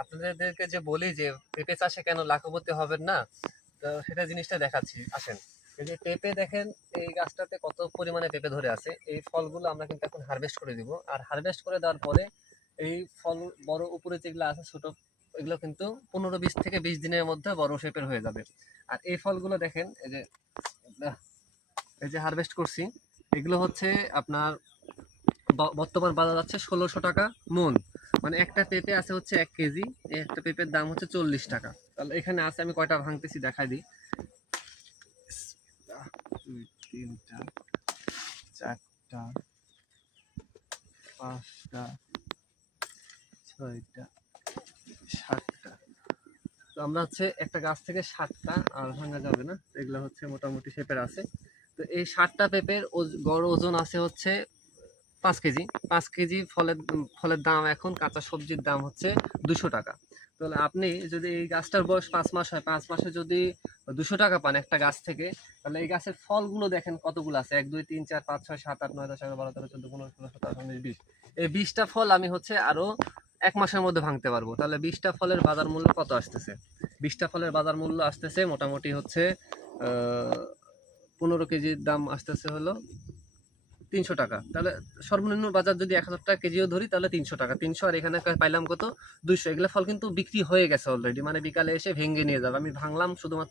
আপনাদেরকে যে বলি যে পেঁপে চাষে কেন লাখপতি হবেন না, তো সেটা জিনিসটা দেখাচ্ছি, আসেন। এই যে পেঁপে দেখেন, এই গাছটাতে কত পরিমাণে পেঁপে ধরে আছে। এই ফলগুলো আমরা কিন্তু এখন হারভেস্ট করে দিব, আর হারভেস্ট করে দেওয়ার পরে এই ফল বড় উপরে যেগুলো আছে ছোট, এগুলো কিন্তু 15-20 থেকে 20 দিনের মধ্যে বড় শেপের হয়ে যাবে। আর এই ফলগুলো দেখেন, এই যে হারভেস্ট করছি, এগুলো হচ্ছে আপনার বর্তমান বাজার যাচ্ছে 1600 টাকা মন। মানে একটা পেঁপে আছে হচ্ছে 1 কেজি, একটা পেঁপের দাম হচ্ছে 40 টাকা। তাহলে এখানে আছে, আমি কয়টা ভাঙতেছি দেখাই দিই। 2, 3টা, 4টা, 5টা, 6টা, 7টা। তো আমরা হচ্ছে একটা গাছ থেকে 7টা, আর ভাঙা যাবে না, এগুলো হচ্ছে মোটামুটি শেপের আছে। তো এই 7টা পেঁপের গড় ওজন আছে হচ্ছে 5 কেজি। 5 কেজি ফলের ফলের দাম, এখন কাঁচা সবজির দাম হচ্ছে 200 টাকা। তাহলে আপনি যদি এই গাছটার বয়স 5 মাস হয়, 5 মাসে যদি 200 টাকা পান একটা গাছ থেকে, তাহলে এই গাছের ফলগুলো দেখেন কতগুলো আছে, 1, 2, 3, 4, 5, 6, 7, 8, 9, 10, 11, 12, 13, 14, 15, 16, 17, 18, 19, 20। এই 20টা ফল আমি হচ্ছে আরো 1 মাসের মধ্যে ভাঙতে পারবো। তাহলে 20টা ফলের বাজার মূল্য কত আসতেছে? 20টা ফলের বাজার মূল্য আসতেছে মোটামুটি হচ্ছে 15 কেজির দাম আসতেছে হলো 300 টাকা। তাহলে সর্বনিম্ন বাজার যদি 1000 টাকা কেজিও ধরি, তাহলে 300 টাকা, 300, আর এখানে পাইলাম কত, 200। এগুলো ফল কিন্তু বিক্রি হয়ে গেছে অলরেডি, মানে বিকালে এসে ভেঙে নিয়ে যাবে। আমি ভাঙলাম শুধুমাত্র